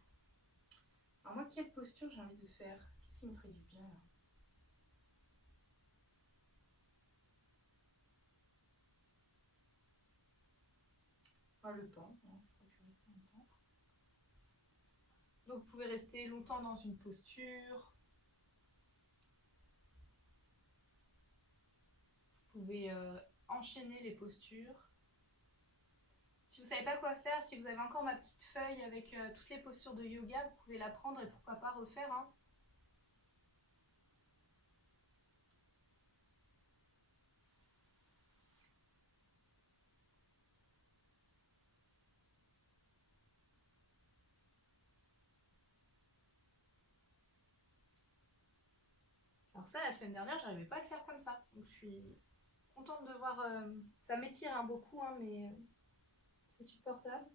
Alors moi, quelle posture j'ai envie de faire? Qu'est-ce qui me ferait du bien là? Le pan, hein, je crois que je vais rester longtemps. Donc vous pouvez rester longtemps dans une posture. Vous pouvez enchaîner les postures. Si vous ne savez pas quoi faire, si vous avez encore ma petite feuille avec toutes les postures de yoga, vous pouvez la prendre et pourquoi pas refaire. Hein. Alors ça, la semaine dernière, j'arrivais pas à le faire comme ça. Donc je suis contente de voir. Ça m'étire beaucoup, hein, mais c'est supportable.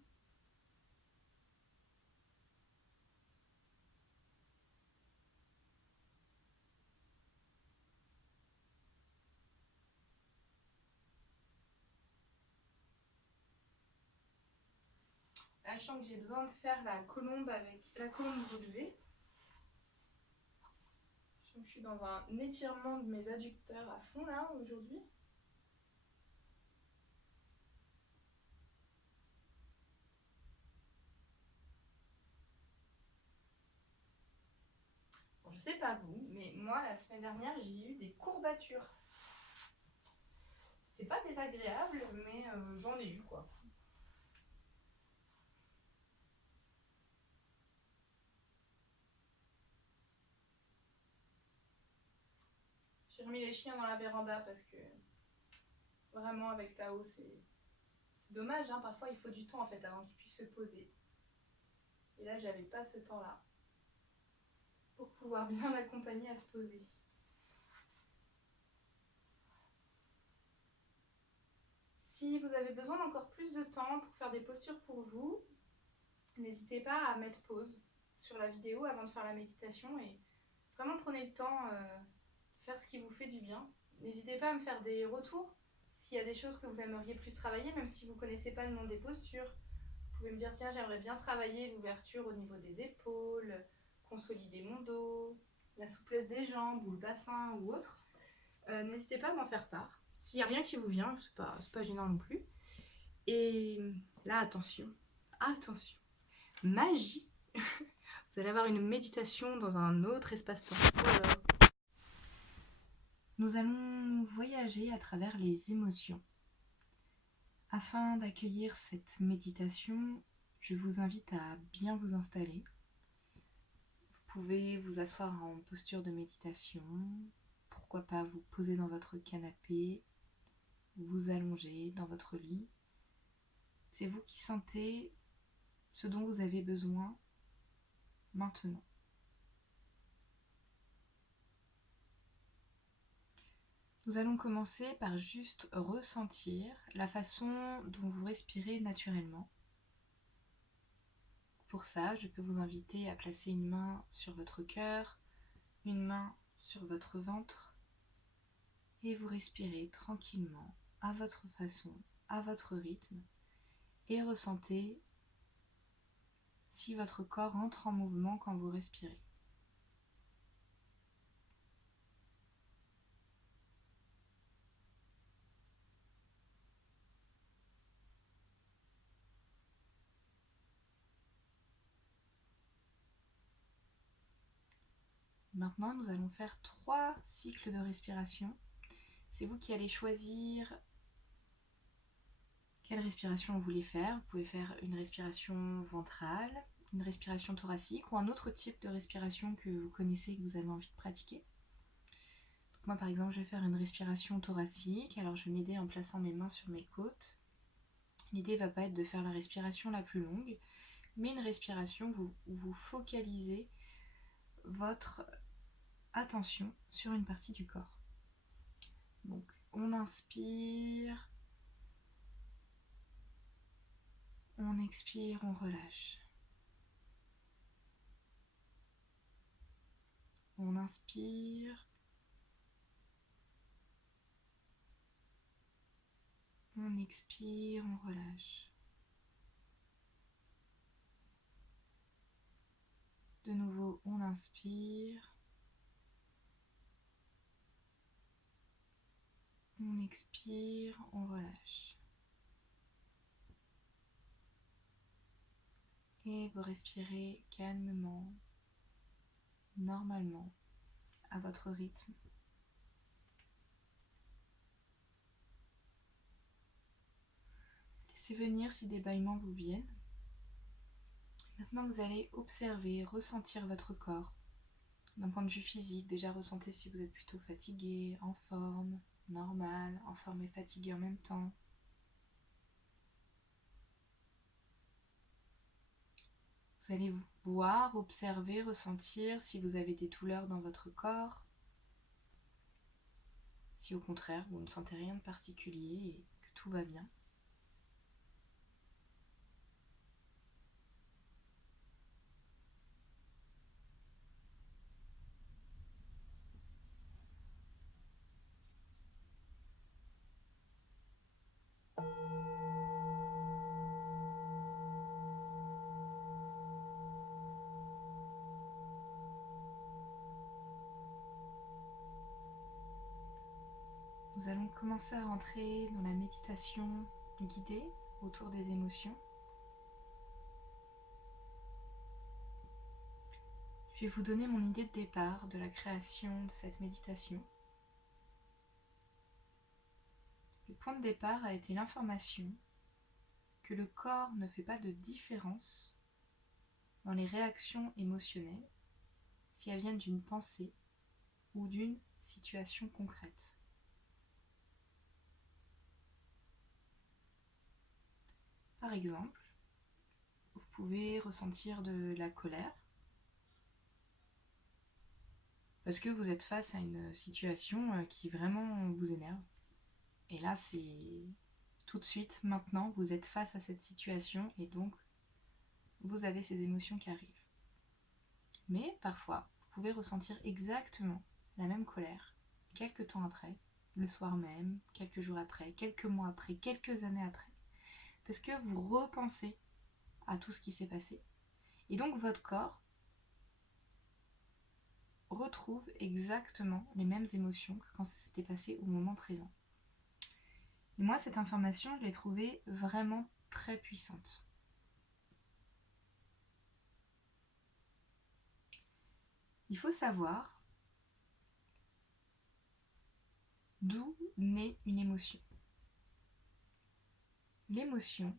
Là, je sens que j'ai besoin de faire la colombe avec la colombe relevée. Je suis dans un étirement de mes adducteurs à fond là aujourd'hui. Bon, je sais pas vous, mais moi la semaine dernière j'ai eu des courbatures. C'était pas désagréable, mais j'en ai eu quoi. J'ai remis les chiens dans la véranda parce que vraiment avec Tao c'est dommage, hein, parfois il faut du temps en fait avant qu'il puisse se poser. Et là j'avais pas ce temps là pour pouvoir bien l'accompagner à se poser. Si vous avez besoin d'encore plus de temps pour faire des postures pour vous, n'hésitez pas à mettre pause sur la vidéo avant de faire la méditation et vraiment prenez le temps de faire ce qui vous fait du bien. N'hésitez pas à me faire des retours s'il y a des choses que vous aimeriez plus travailler, même si vous ne connaissez pas le nom des postures. Vous pouvez me dire tiens, j'aimerais bien travailler l'ouverture au niveau des épaules, consolider mon dos, la souplesse des jambes ou le bassin ou autre. N'hésitez pas à m'en faire part. S'il n'y a rien qui vous vient, c'est pas gênant non plus. Et là, attention, magie. Vous allez avoir une méditation dans un autre espace-temps. Voilà. Nous allons voyager à travers les émotions. Afin d'accueillir cette méditation, je vous invite à bien vous installer. Vous pouvez vous asseoir en posture de méditation. Pourquoi pas vous poser dans votre canapé, vous allonger dans votre lit. C'est vous qui sentez ce dont vous avez besoin maintenant. Nous allons commencer par juste ressentir la façon dont vous respirez naturellement. Pour ça, je peux vous inviter à placer une main sur votre cœur, une main sur votre ventre et vous respirez tranquillement, à votre façon, à votre rythme et ressentez si votre corps entre en mouvement quand vous respirez. Maintenant, nous allons faire 3 cycles de respiration. C'est vous qui allez choisir quelle respiration vous voulez faire. Vous pouvez faire une respiration ventrale, une respiration thoracique ou un autre type de respiration que vous connaissez et que vous avez envie de pratiquer. Donc moi, par exemple, je vais faire une respiration thoracique. Alors, je vais m'aider en plaçant mes mains sur mes côtes. L'idée va pas être de faire la respiration la plus longue, mais une respiration où vous focalisez votre attention sur une partie du corps. Donc on inspire, on expire, on relâche. On inspire, on expire, on relâche. De nouveau, on inspire, on expire, on relâche. Et vous respirez calmement, normalement, à votre rythme. Laissez venir si des bâillements vous viennent. Maintenant, vous allez observer, ressentir votre corps. D'un point de vue physique, déjà ressentez si vous êtes plutôt fatigué, en forme, normal, en forme et fatigué en même temps. Vous allez voir, observer, ressentir si vous avez des douleurs dans votre corps. Si au contraire, vous ne sentez rien de particulier et que tout va bien. Nous allons commencer à rentrer dans la méditation guidée autour des émotions. Je vais vous donner mon idée de départ de la création de cette méditation. Le point de départ a été l'information que le corps ne fait pas de différence dans les réactions émotionnelles si elles viennent d'une pensée ou d'une situation concrète. Par exemple, vous pouvez ressentir de la colère parce que vous êtes face à une situation qui vraiment vous énerve. Et là, c'est tout de suite, maintenant, vous êtes face à cette situation et donc vous avez ces émotions qui arrivent. Mais parfois, vous pouvez ressentir exactement la même colère quelques temps après, le soir même, quelques jours après, quelques mois après, quelques années après. Parce que vous repensez à tout ce qui s'est passé. Et donc votre corps retrouve exactement les mêmes émotions que quand ça s'était passé au moment présent. Et moi, cette information, je l'ai trouvée vraiment très puissante. Il faut savoir d'où naît une émotion. L'émotion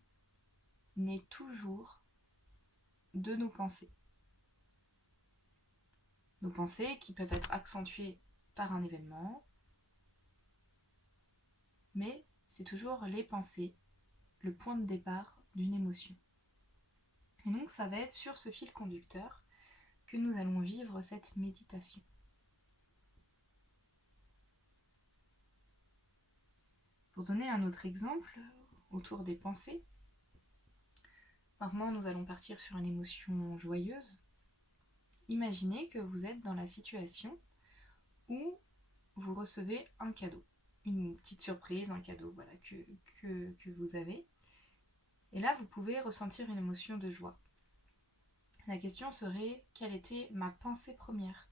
naît toujours de nos pensées. Nos pensées qui peuvent être accentuées par un événement, mais c'est toujours les pensées, le point de départ d'une émotion. Et donc ça va être sur ce fil conducteur que nous allons vivre cette méditation. Pour donner un autre exemple autour des pensées, maintenant nous allons partir sur une émotion joyeuse. Imaginez que vous êtes dans la situation où vous recevez un cadeau, une petite surprise, un cadeau voilà, que vous avez. Et là, vous pouvez ressentir une émotion de joie. La question serait, quelle était ma pensée première ?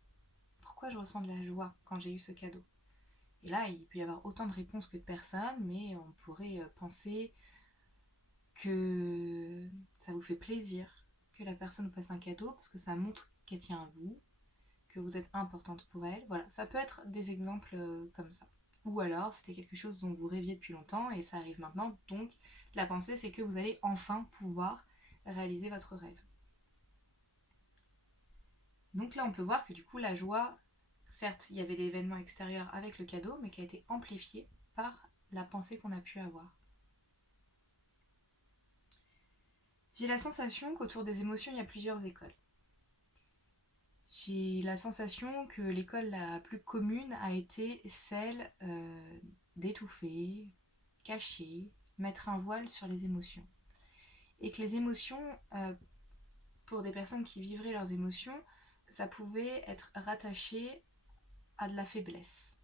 Pourquoi je ressens de la joie quand j'ai eu ce cadeau ? Et là, il peut y avoir autant de réponses que de personnes, mais on pourrait penser que ça vous fait plaisir que la personne vous fasse un cadeau parce que ça montre qu'elle tient à vous, que vous êtes importante pour elle. Voilà, ça peut être des exemples comme ça. Ou alors, c'était quelque chose dont vous rêviez depuis longtemps et ça arrive maintenant. Donc, la pensée, c'est que vous allez enfin pouvoir réaliser votre rêve. Donc là, on peut voir que du coup, la joie, certes, il y avait l'événement extérieur avec le cadeau, mais qui a été amplifié par la pensée qu'on a pu avoir. J'ai la sensation qu'autour des émotions, il y a plusieurs écoles. J'ai la sensation que l'école la plus commune a été celle d'étouffer, cacher, mettre un voile sur les émotions. Et que les émotions, pour des personnes qui vivraient leurs émotions, ça pouvait être rattaché à de la faiblesse.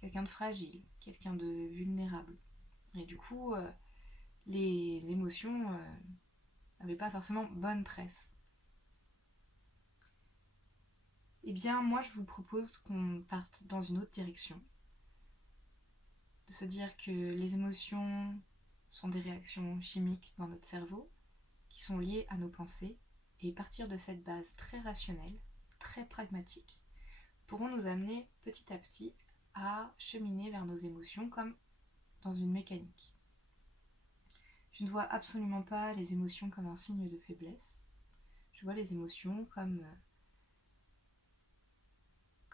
Quelqu'un de fragile, quelqu'un de vulnérable. Et du coup, les émotions n'avaient pas forcément bonne presse. Eh bien, moi, je vous propose qu'on parte dans une autre direction. De se dire que les émotions sont des réactions chimiques dans notre cerveau qui sont liées à nos pensées, et partir de cette base très rationnelle, très pragmatique, pourront nous amener petit à petit à cheminer vers nos émotions comme dans une mécanique. Je ne vois absolument pas les émotions comme un signe de faiblesse. Je vois les émotions comme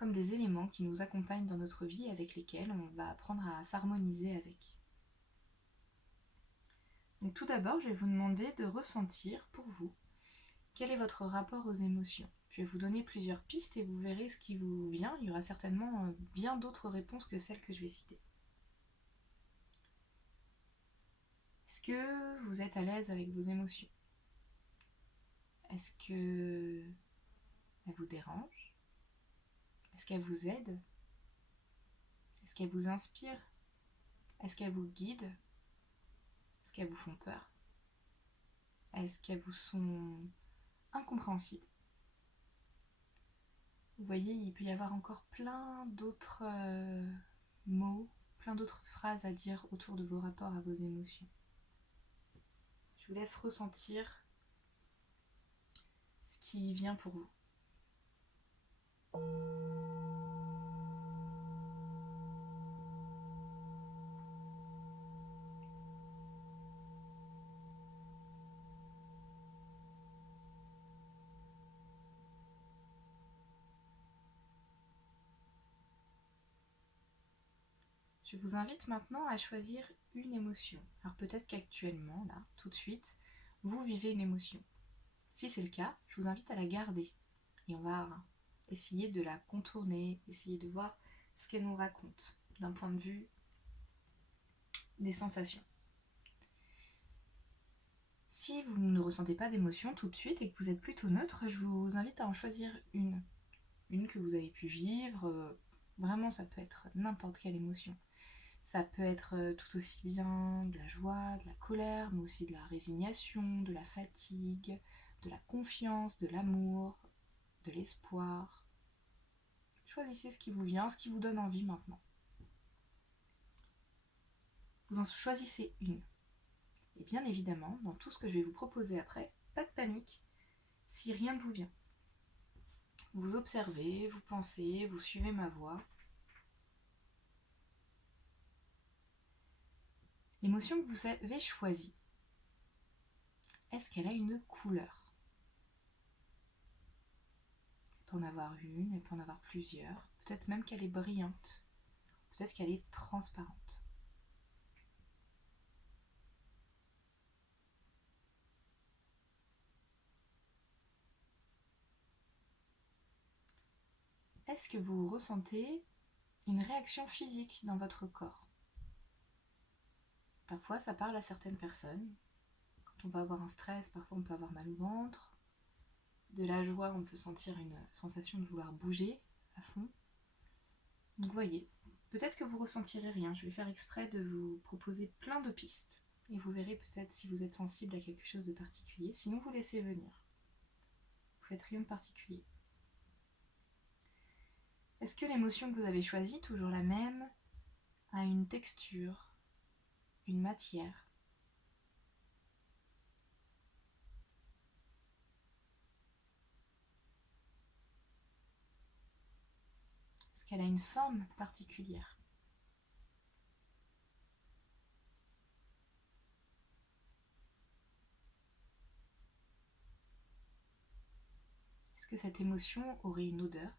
des éléments qui nous accompagnent dans notre vie et avec lesquels on va apprendre à s'harmoniser avec. Donc tout d'abord, je vais vous demander de ressentir pour vous quel est votre rapport aux émotions. Je vais vous donner plusieurs pistes et vous verrez ce qui vous vient. Il y aura certainement bien d'autres réponses que celles que je vais citer. Est-ce que vous êtes à l'aise avec vos émotions? Est-ce que elles vous dérangent? Est-ce qu'elles vous aident? Est-ce qu'elles vous inspirent? Est-ce qu'elles vous guident? Est-ce qu'elles vous font peur? Est-ce qu'elles vous sont incompréhensibles? Vous voyez, il peut y avoir encore plein d'autres mots, plein d'autres phrases à dire autour de vos rapports à vos émotions. Je vous laisse ressentir ce qui vient pour vous. Je vous invite maintenant à choisir une émotion. Alors peut-être qu'actuellement, là, tout de suite, vous vivez une émotion. Si c'est le cas, je vous invite à la garder. Et on va essayer de la contourner, essayer de voir ce qu'elle nous raconte d'un point de vue des sensations. Si vous ne ressentez pas d'émotion tout de suite et que vous êtes plutôt neutre, je vous invite à en choisir une. Une que vous avez pu vivre. Vraiment, ça peut être n'importe quelle émotion. Ça peut être tout aussi bien de la joie, de la colère, mais aussi de la résignation, de la fatigue, de la confiance, de l'amour, de l'espoir. Choisissez ce qui vous vient, ce qui vous donne envie maintenant. Vous en choisissez une. Et bien évidemment, dans tout ce que je vais vous proposer après, pas de panique si rien ne vous vient. Vous observez, vous pensez, vous suivez ma voix. L'émotion que vous avez choisie, est-ce qu'elle a une couleur? Elle peut en avoir une, elle peut en avoir plusieurs. Peut-être même qu'elle est brillante. Peut-être qu'elle est transparente. Est-ce que vous ressentez une réaction physique dans votre corps? Parfois, ça parle à certaines personnes. Quand on va avoir un stress, parfois on peut avoir mal au ventre. De la joie, on peut sentir une sensation de vouloir bouger à fond. Donc voyez, peut-être que vous ressentirez rien. Je vais faire exprès de vous proposer plein de pistes. Et vous verrez peut-être si vous êtes sensible à quelque chose de particulier. Sinon, vous laissez venir. Vous faites rien de particulier. Est-ce que l'émotion que vous avez choisie, toujours la même, a une texture, une matière? Est-ce qu'elle a une forme particulière? Est-ce que cette émotion aurait une odeur?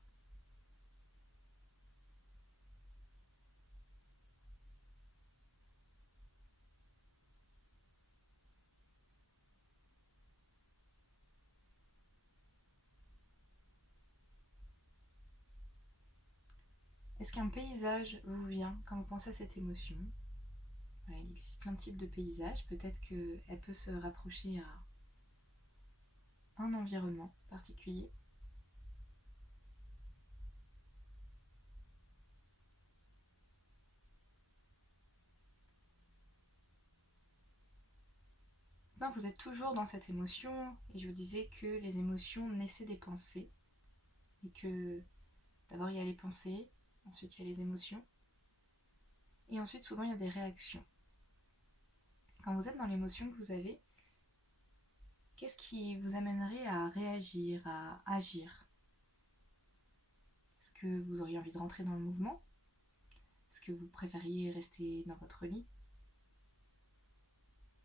est-ce qu'un paysage vous vient quand vous pensez à cette émotion? Voilà, il existe plein de types de paysages. Peut-être qu'elle peut se rapprocher à un environnement particulier. Non, vous êtes toujours dans cette émotion, et je vous disais que les émotions naissaient des pensées, et que d'abord il y a les pensées, ensuite il y a les émotions, et ensuite souvent il y a des réactions. Quand vous êtes dans l'émotion que vous avez, qu'est-ce qui vous amènerait à réagir, à agir? Est-ce que vous auriez envie de rentrer dans le mouvement? Est-ce que vous préfériez rester dans votre lit?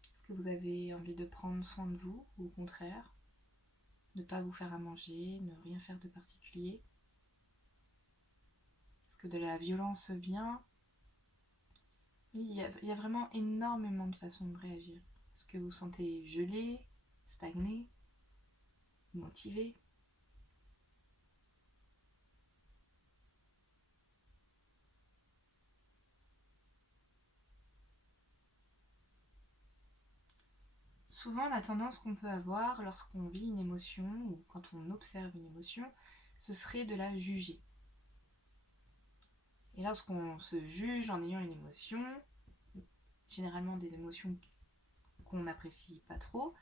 Est-ce que vous avez envie de prendre soin de vous, ou au contraire, ne pas vous faire à manger, ne rien faire de particulier? Est-ce que de la violence vient? Oui, il y a vraiment énormément de façons de réagir. Est-ce que vous sentez gelé, stagné, motivé? Souvent, la tendance qu'on peut avoir lorsqu'on vit une émotion ou quand on observe une émotion, ce serait de la juger. Et lorsqu'on se juge en ayant une émotion, généralement des émotions qu'on n'apprécie pas trop,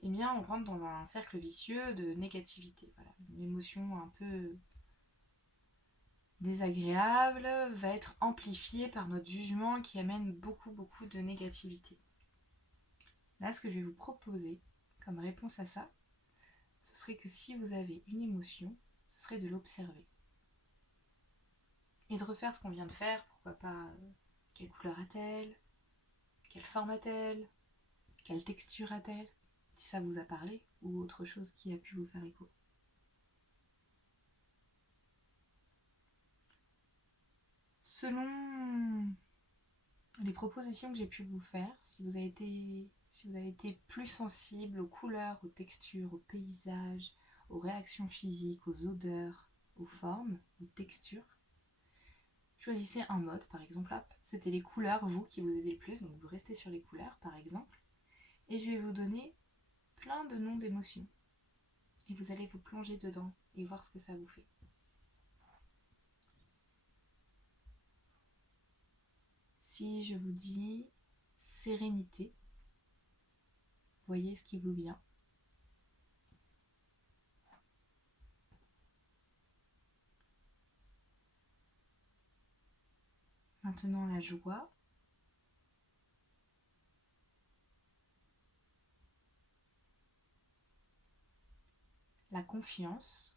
eh bien on rentre dans un cercle vicieux de négativité. Voilà, une émotion un peu désagréable va être amplifiée par notre jugement qui amène beaucoup de négativité. Là, ce que je vais vous proposer comme réponse à ça, ce serait que si vous avez une émotion, ce serait de l'observer. Et de refaire ce qu'on vient de faire, pourquoi pas quelle couleur a-t-elle, quelle forme a-t-elle, quelle texture a-t-elle, si ça vous a parlé, ou autre chose qui a pu vous faire écho. Selon les propositions que j'ai pu vous faire, si vous avez été plus sensible aux couleurs, aux textures, aux paysages, aux réactions physiques, aux odeurs, aux formes, aux textures, choisissez un mode, par exemple, hop, c'était les couleurs, vous, qui vous aidez le plus, donc vous restez sur les couleurs, par exemple, et je vais vous donner plein de noms d'émotions. Et vous allez vous plonger dedans et voir ce que ça vous fait. Si je vous dis sérénité, voyez ce qui vous vient. Maintenant la joie. La confiance.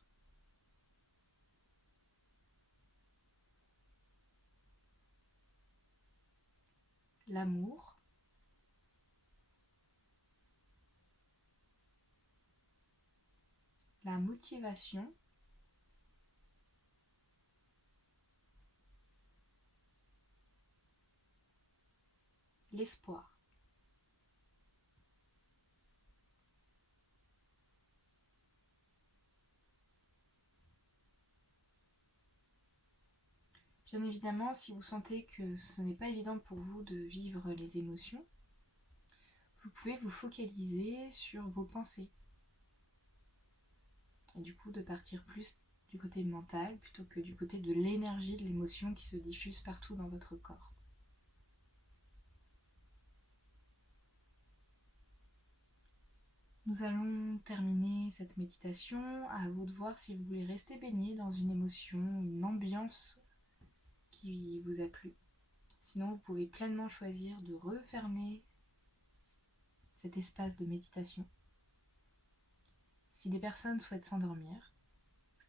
L'amour. La motivation. L'espoir. Bien évidemment, si vous sentez que ce n'est pas évident pour vous de vivre les émotions, vous pouvez vous focaliser sur vos pensées. Et du coup, de partir plus du côté mental plutôt que du côté de l'énergie de l'émotion qui se diffuse partout dans votre corps. Nous allons terminer cette méditation. À vous de voir si vous voulez rester baigné dans une émotion, une ambiance qui vous a plu. Sinon, vous pouvez pleinement choisir de refermer cet espace de méditation. Si des personnes souhaitent s'endormir,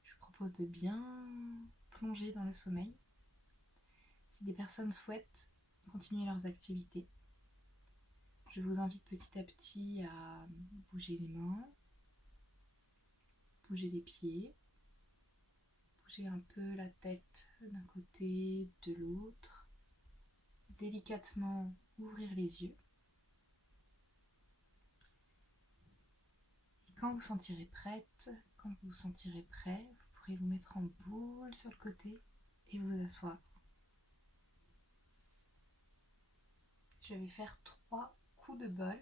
je vous propose de bien plonger dans le sommeil. Si des personnes souhaitent continuer leurs activités, je vous invite petit à petit à bouger les mains, bouger les pieds, bouger un peu la tête d'un côté, de l'autre, délicatement ouvrir les yeux. Et quand vous sentirez prête, quand vous sentirez prêt, vous pourrez vous mettre en boule sur le côté et vous asseoir. Je vais faire 3 coups de bol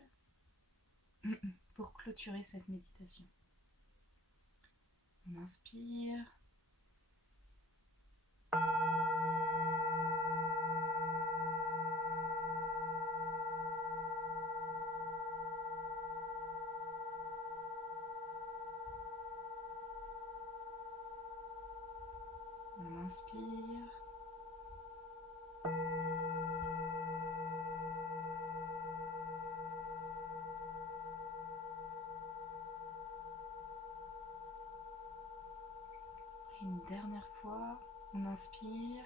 pour clôturer cette méditation. On inspire. On inspire. Et une dernière fois, on inspire.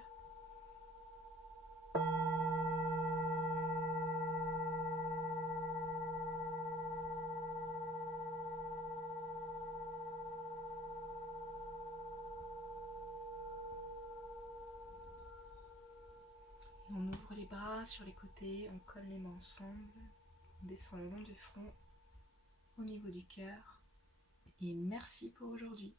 On ouvre les bras sur les côtés, on colle les mains ensemble, on descend le long du front, au niveau du cœur. Et merci pour aujourd'hui.